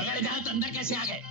बगैर इजाजत अंदर कैसे आ गए?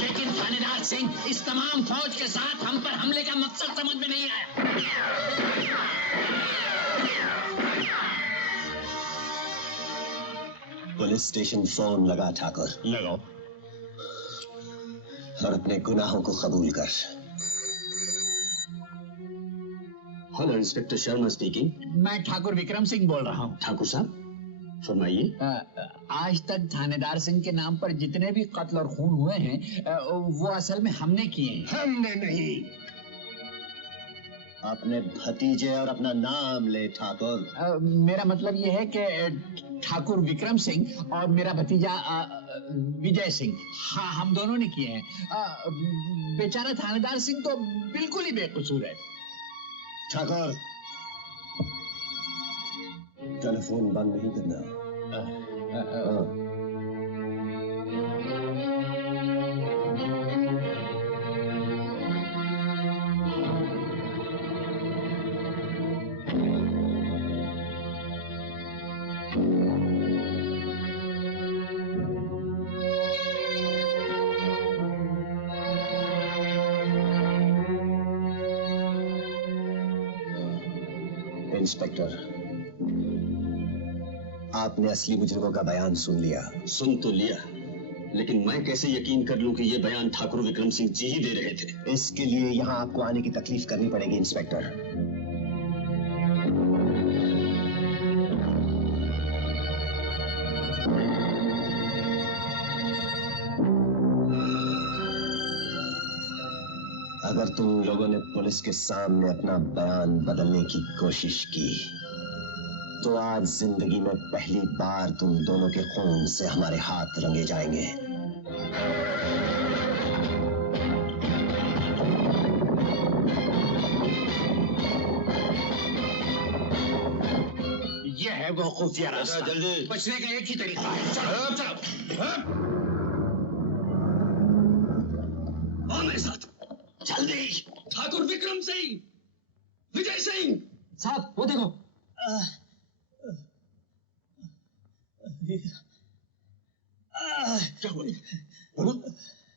लेकिन थानेदार सिंह, इस तमाम फौज के साथ हम पर हमले का मकसद समझ में नहीं आया। पुलिस स्टेशन फोन लगा ठाकुर। लगाओ। और अपने गुनाहों को कबूल कर। Hello, inspector Sharma speaking. मैं ठाकुर विक्रम सिंह बोल रहा हूँ। ठाकुर साहब फरमाइए। आज तक थानेदार सिंह के नाम पर जितने भी कत्ल और खून हुए हैं वो असल में हमने किए हैं। हमने नहीं, अपने भतीजे और अपना नाम ले ठाकुर। मेरा मतलब ये है कि ठाकुर विक्रम सिंह और मेरा भतीजा विजय सिंह, हाँ हम दोनों ने किए हैं। बेचारा थानेदार सिंह तो बिल्कुल ही बेकसूर है। ठाकुर टेलीफोन बंद नहीं करना। इंस्पेक्टर, आपने असली मुजरिमों का बयान सुन लिया। सुन तो लिया, लेकिन मैं कैसे यकीन कर लूं कि ये बयान ठाकुर विक्रम सिंह जी ही दे रहे थे? इसके लिए यहां आपको आने की तकलीफ करनी पड़ेगी इंस्पेक्टर। अगर तुम लोगों ने पुलिस के सामने अपना बयान बदलने की कोशिश की तो आज जिंदगी में पहली बार तुम दोनों के खून से हमारे हाथ रंगे जाएंगे। ये है वो खुफिया रास्ता। जल्दी बचने का एक ही तरीका है। चलो चलो आओ मेरे साथ, जल्दी। ठाकुर विक्रम सिंह, विजय सिंह साहब, वो देखो। क्या हुआ?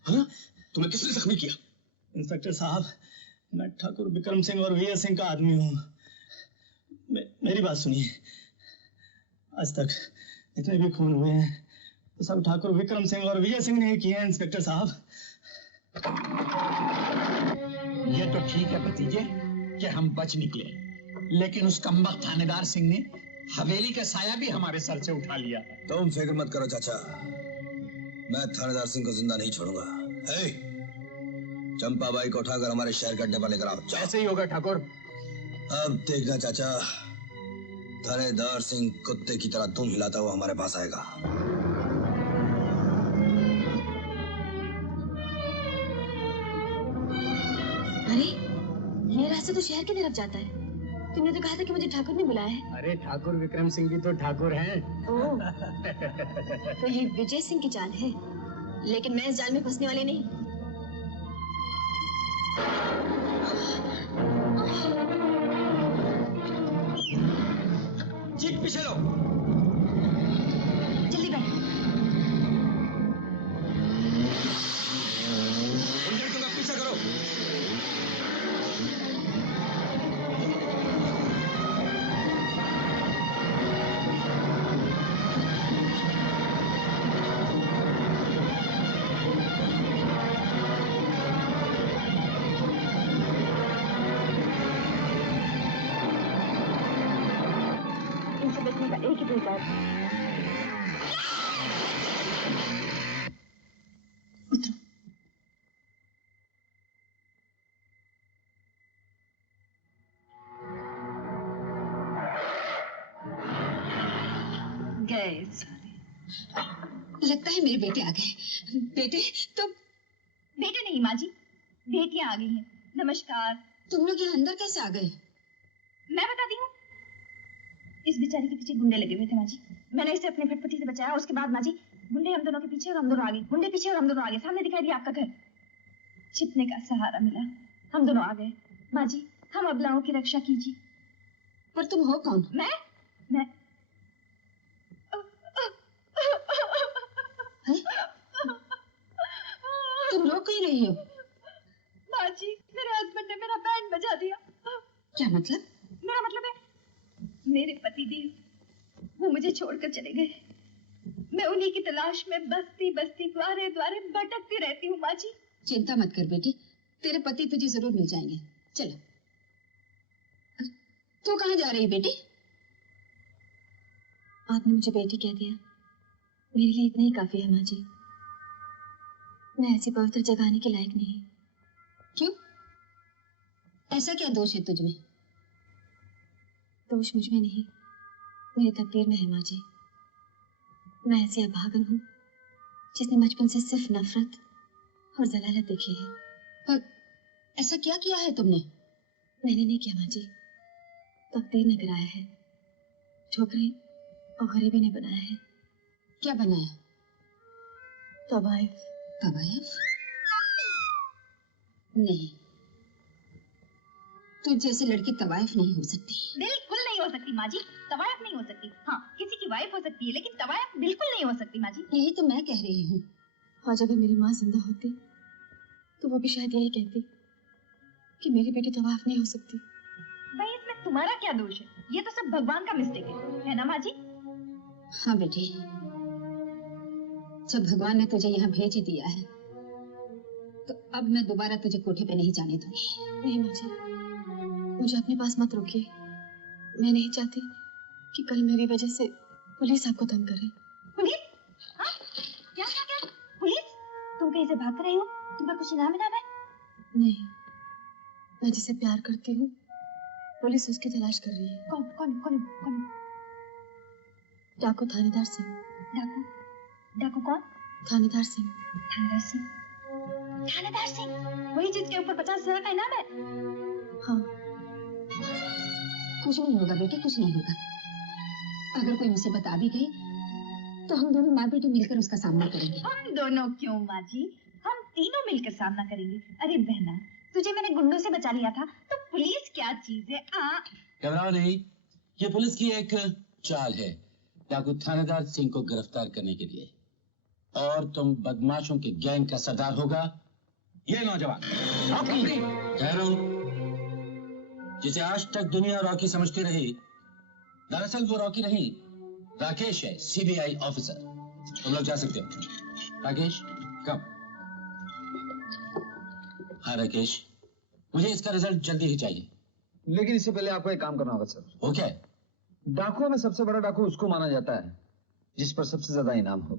हाँ? तुम्हें किसने जख्मी किया? इंस्पेक्टर साहब, मैं ठाकुर विक्रम सिंह और विजय सिंह का आदमी हूँ। मेरी बात सुनिए। आज तक जितने भी खून हुए हैं तो सब ठाकुर विक्रम सिंह और विजय सिंह ने ही किए हैं इंस्पेक्टर साहब। ये तो ठीक है भतीजे कि हम बच निकले, लेकिन उस कमबख्त थानेदार सिंह ने हवेली का साया भी हमारे सर से उठा लिया। तुम फिक्र मत करो चाचा, मैं थानेदार सिंह को जिंदा नहीं छोड़ूंगा। हे, चंपाबाई को उठाकर हमारे शहर के अड्डे पर लेकर आओ। ऐसे ही होगा ठाकुर। अब देखना चाचा, थानेदार सिंह कुत्ते की तरह दुम हिलाता हुआ हमारे पास आएगा। अरे, ये रास्ता तो शहर की तरफ जाता है। तुमने तो कहा था कि मुझे ठाकुर ने बुलाया है। अरे ठाकुर विक्रम सिंह भी तो ठाकुर हैं। ओह, तो ये विजय सिंह की चाल है, लेकिन मैं इस जाल में फंसने वाली नहीं। जीप पीछे लो। जल्दी बैठ। उन लड़कों का पीछा करो। इनसे बचने का एक ही तरीका है। गए सारे। लगता है मेरे बेटे आ गए। बेटे तो बेटे नहीं माँ जी, बेटियां आ गई हैं। नमस्कार। तुम लोग यहाँ अंदर कैसे आ गए? मैं बताती हूँ। इस बेचारी के पीछे गुंडे लगे हुए थे माँ जी। मैंने इसे अपने फटफटी से बचाया। उसके बाद माँ जी गुंडे हम दोनों के पीछे और हम दोनों आगे, गुंडे पीछे और हम दोनों आगे। सामने दिखाई दिया आपका घर। छिपने का सहारा मिला, हम दोनों आ गए। माँ जी हम अबलाओं की रक्षा कीजिए। पर तुम हो कौन? मैं तुम रो क्यों रही हो? माँ जी मेरे हस्बैंड ने मेरा बैंड बजा दिया। क्या मतलब? मेरा मतलब है मेरे पति देव वो मुझे छोड़कर चले गए। मैं उन्हीं की तलाश में बस्ती बस्ती द्वारे द्वारे भटकती रहती हूँ माँ जी। चिंता मत कर बेटी, तेरे पति तुझे जरूर मिल जाएंगे। चलो। तू कहाँ जा रही बेटी? आपने मुझे बेटी कह दिया, मेरे लिए इतना ही काफी है माँ जी। मैं ऐसी पवित्र जगह आने के लायक नहीं। क्यों? ऐसा क्या दोष है तुझ में? दोष मुझ में नहीं, मेरी तकदीर में है माँ जी। मैं ऐसी अभागन हूँ जिसने बचपन से सिर्फ नफरत और जलालत देखी है। पर ऐसा क्या किया है तुमने? मैंने नहीं किया माँ जी, तकदीर ने गिराया है। ठोकरें और गरीबी ने बनाया है। क्या बनाया? तवाइफ। तवाइफ? नहीं, तुझ जैसी लड़की तवाइफ नहीं हो सकती। बिल्कुल नहीं हो सकती माँ जी, तवायफ नहीं हो सकती। हाँ किसी की वाइफ हो सकती है लेकिन तवायफ बिल्कुल नहीं हो सकती माँ जी। यही तो मैं कह रही हूँ। आज अगर मेरी माँ जिंदा होती तो वो भी शायद यही कहती कि मेरी बेटी तवाइफ नहीं हो सकती। भाई इसमें तुम्हारा क्या दोष है? ये तो सब भगवान का मिस्टेक है ना माँ जी? हाँ बेटी, जब भगवान ने तुझे यहाँ भेज ही दिया है तो अब मैं दोबारा तुझे कोठे पे नहीं जाने दूंगी। नहीं माँ जी, मुझे अपने पास मत रोकिए। मैं नहीं चाहती कि कल मेरी वजह से पुलिस आपको तंग करे। पुलिस? हाँ? क्या क्या क्या? पुलिस? तुम कहीं से भाग रही हो? तुम्हें कुछ इनाम है? नहीं, मैं जिसे प्यार करती हूँ पुलिस उसकी तलाश कर रही है। कौन कौन कौन कौन? डाकू थानेदार सिंह। डाकू? डाकू कौन? थानेदार सिंह। थानेदार सिंह? थानेदार सिंह वही जिसके ऊपर 50,000 का इनाम है? हाँ। कुछ नहीं होगा बेटी, कुछ नहीं होगा। अगर कोई मुसीबत आ भी गई तो हम दोनों माँ बेटी मिलकर उसका सामना करेंगे। हम दोनों क्यों माँ जी, हम तीनों मिलकर सामना करेंगे। अरे बहना, तुझे मैंने गुंडों से बचा लिया था तो पुलिस क्या चीज है? घबराओ नहीं, ये पुलिस की एक चाल है डाकू थानेदार सिंह को गिरफ्तार करने के लिए। और तुम बदमाशों के गैंग का सरदार होगा ये नौजवान रॉकी। कह रहा हूं जिसे आज तक दुनिया रॉकी समझती रही, दरअसल वो रॉकी नहीं, राकेश है, सीबीआई ऑफिसर। तुम लोग जा सकते हो। राकेश कम। हाँ राकेश, मुझे इसका रिजल्ट जल्दी ही चाहिए। लेकिन इससे पहले आपको एक काम करना होगा सर। वो क्या है? डाकुओं में सबसे बड़ा डाकू उसको माना जाता है जिस पर सबसे ज्यादा इनाम हो।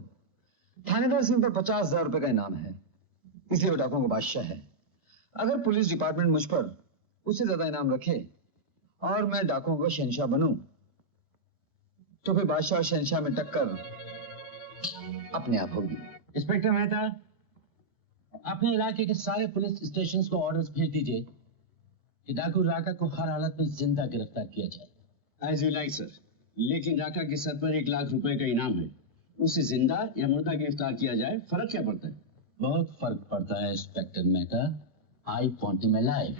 थानेदार सिंह पर 50,000 रुपए का इनाम है, इसलिए वो डाकुओं का बादशाह है। अगर पुलिस डिपार्टमेंट मुझ पर उससे ज्यादा इनाम रखे और मैं डाकुओं का शहंशाह बनूं तो फिर बादशाह और शहंशाह में टक्कर अपने आप होगी। इंस्पेक्टर मेहता, अपने इलाके के सारे पुलिस स्टेशंस को ऑर्डर्स भेज दीजिए कि डाकू राका को हर हालत में जिंदा गिरफ्तार किया जाए। एज यू लाइक सर, लेकिन राका के सर पर 1 लाख रुपए का इनाम है। उसे जिंदा या मुर्दा गिरफ्तार किया जाए, फर्क क्या पड़ता है? बहुत फर्क पड़ता है inspector Mehta. I want him alive.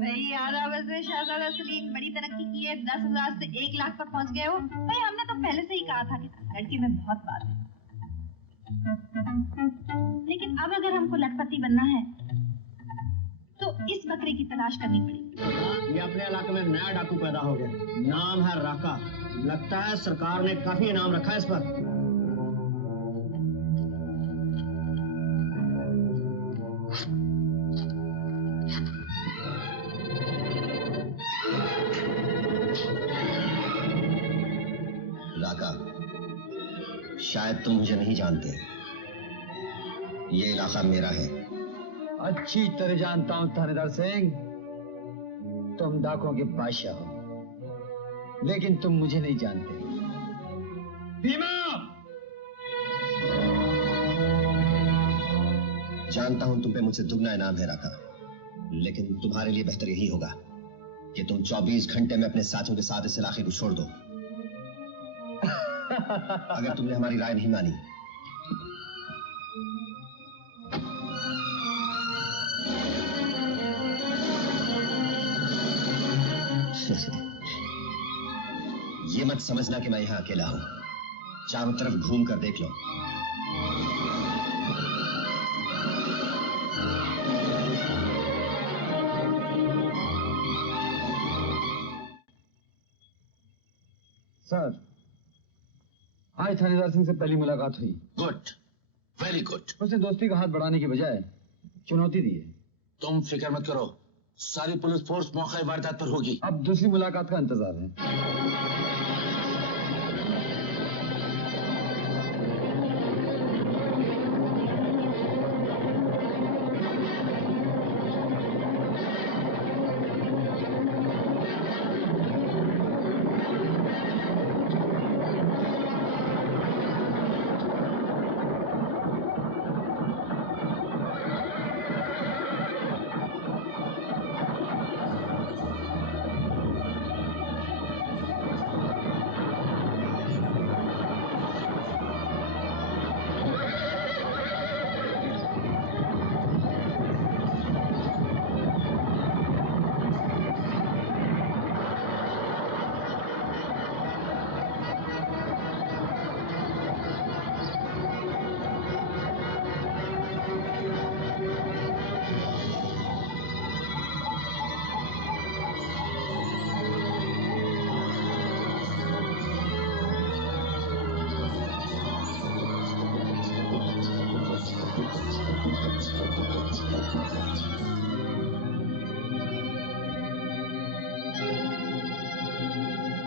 भाई 11 बजे शहजादा सलीम बड़ी तरक्की की है, 10,000 से 1 लाख पर पहुंच गए हो। भाई हमने तो पहले से ही कहा था कि लड़के में बहुत बात है, लेकिन अब अगर हमको लखपति बनना है तो इस बकरे की तलाश करनी पड़ेगी। ये अपने इलाके में नया डाकू पैदा हो गया, नाम है राका। लगता है सरकार ने काफी इनाम रखा है इस पर। राका, शायद तुम मुझे नहीं जानते, ये इलाका मेरा है। अच्छी तरह जानता हूं थानेदार सिंह, तुम डाकुओं के बादशाह हो, लेकिन तुम मुझे नहीं जानते। भीमा! जानता हूं तुम पे मुझसे दुगना इनाम है राका, लेकिन तुम्हारे लिए बेहतर यही होगा कि तुम 24 घंटे में अपने साथियों के साथ इस इलाके को छोड़ दो। अगर तुमने हमारी राय नहीं मानी ये मत समझना कि मैं यहां अकेला हूं। चारों तरफ घूम कर देख लो। सर, आज थानेदार सिंह से पहली मुलाकात हुई। Good, very good. उसने दोस्ती का हाथ बढ़ाने की बजाय चुनौती दी है। तुम फिक्र मत करो, सारी पुलिस फोर्स मौके वारदात पर होगी। अब दूसरी मुलाकात का इंतजार है।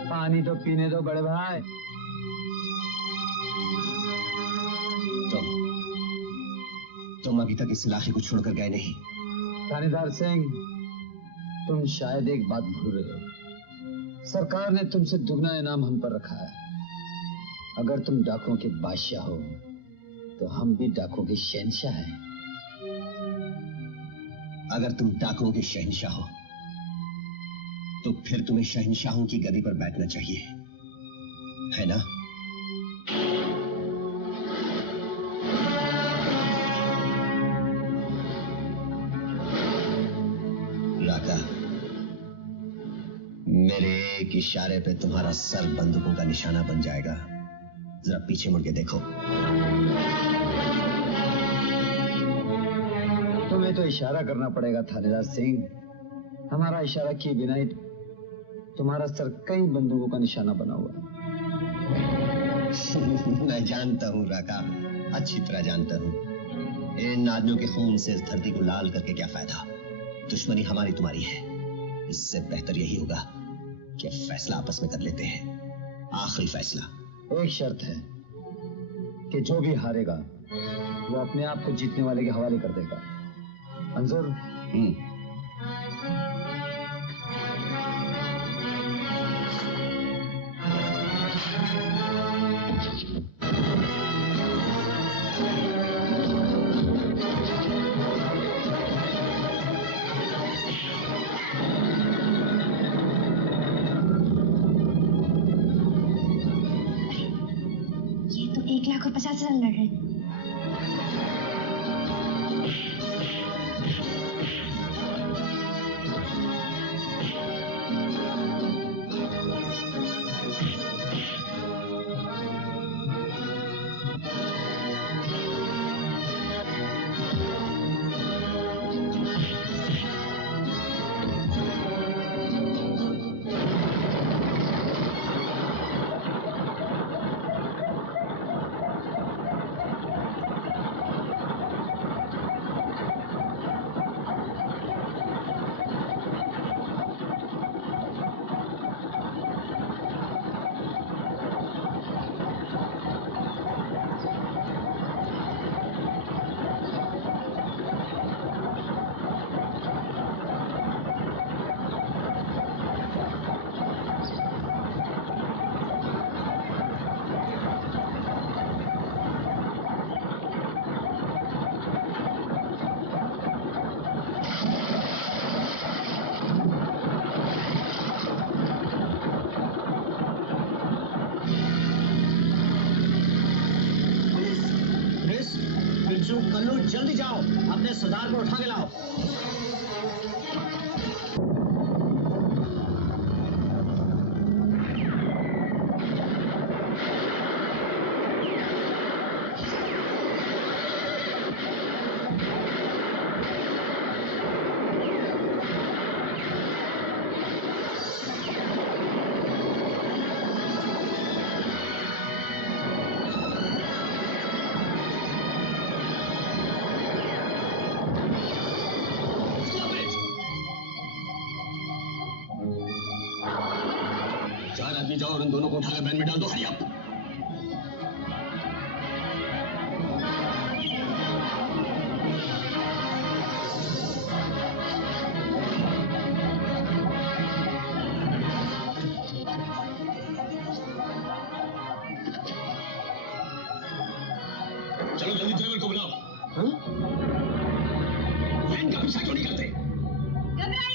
पानी तो पीने दो बड़े भाई। तुम अभी तक इस इलाके को छोड़कर गए नहीं। थानेदार सिंह, तुम शायद एक बात भूल रहे हो। सरकार ने तुमसे दुगना इनाम हम पर रखा है। अगर तुम डाकुओं के बादशाह हो तो हम भी डाकुओं के शहंशाह हैं। अगर तुम डाकुओं के शहंशाह हो तो फिर तुम्हें शहंशाहों की गद्दी पर बैठना चाहिए, है ना? राका, मेरे एक इशारे पे तुम्हारा सर बंदूकों का निशाना बन जाएगा। जरा पीछे मुड़ के देखो। तुम्हें तो इशारा करना पड़ेगा थानेदार सिंह। हमारा इशारा किए बिना ही तुम्हारा सर कई बंदूकों का निशाना बना हुआ है। मैं जानता हूं राका, अच्छी तरह जानता हूं। इन आदमियों के खून से इस धरती को लाल करके क्या फायदा? दुश्मनी हमारी तुम्हारी है। इससे बेहतर यही होगा कि फैसला आपस में कर लेते हैं, आखिरी फैसला। एक शर्त है कि जो भी हारेगा वो अपने आप को जीतने वाले के हवाले कर देगा। मंजूर? ये तो 1,50,000 लड़ रहे हैं। बल्लू जल्दी जाओ, अपने सरदार को उठा के लाओ। जाओ और उन दोनों को उठाकर वैन में डाल दो। हरी आप। चलो जल्दी ड्राइवर को बुलाओ। वैन का पीछा क्यों नहीं करते? घबराइए